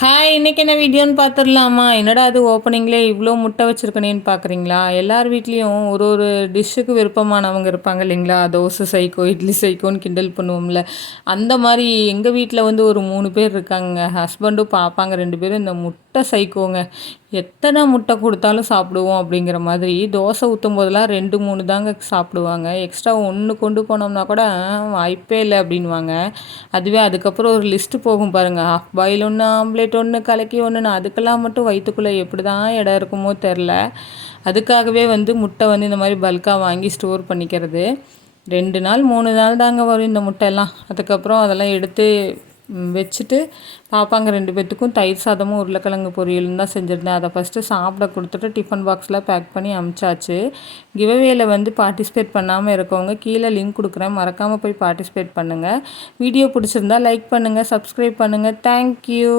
Hi! இன்னைக்கு என்ன வீடியோன்னு பார்த்துடலாமா? என்னடா அது ஓப்பனிங்லே இவ்வளோ முட்டை வச்சுருக்கனேன்னு பார்க்குறீங்களா? எல்லார் வீட்லேயும் ஒரு ஒரு டிஷ்ஷுக்கு விருப்பமானவங்க இருப்பாங்க இல்லைங்களா? தோசை சைக்கோ, இட்லி சைக்கோன்னு கிண்டல் பண்ணுவோம்ல. அந்த மாரி எங்கள் வீட்டில் வந்து ஒரு 3 பேர் இருக்காங்க. ஹஸ்பண்டும் பாப்பாங்க 2 பேரும் இந்த முட்டை சைக்கோங்க. எத்தனை முட்டை கொடுத்தாலும் சாப்பிடுவோம் அப்படிங்கிற மாதிரி. தோசை ஊற்றும் போதெல்லாம் 2, 3 தாங்க சாப்பிடுவாங்க. எக்ஸ்ட்ரா 1 கொண்டு போனோம்னா கூட வாய்ப்பே இல்லை அப்படின்வாங்க. அதுவே அதுக்கப்புறம் ஒரு லிஸ்ட்டு போகும் பாருங்கள். ஹாஃப் பாயில் 1, ஆம்லேட் 1, கலக்கி 1ன்னு அதுக்கெல்லாம் மட்டும் வயிற்றுக்குள்ளே எப்படி தான் இடம் இருக்குமோ தெரில. அதுக்காகவே வந்து முட்டை வந்து இந்த மாதிரி பல்காக வாங்கி ஸ்டோர் பண்ணிக்கிறது. 2 நாள் 3 நாள் தாங்க வரும் இந்த முட்டையெல்லாம். அதுக்கப்புறம் அதெல்லாம் எடுத்து வச்சுட்டு பாப்பாங்க 2 பேர்த்துக்கும் தயிர் சாதமும் உருளைக்கிழங்கு பொரியலும் தான் செஞ்சுருந்தேன். அதை ஃபஸ்ட்டு சாப்பிட கொடுத்துட்டு டிஃபன் பாக்ஸில் பேக் பண்ணி அமுச்சாச்சு. கிவ்அவேல வந்து பார்ட்டிசிபேட் பண்ணாமல் இருக்கவங்க கீழே லிங்க் கொடுக்குறேன், மறக்காமல் போய் பார்ட்டிசிபேட் பண்ணுங்கள். வீடியோ பிடிச்சிருந்தா லைக் பண்ணுங்கள், சப்ஸ்கிரைப் பண்ணுங்கள். தேங்க்யூ.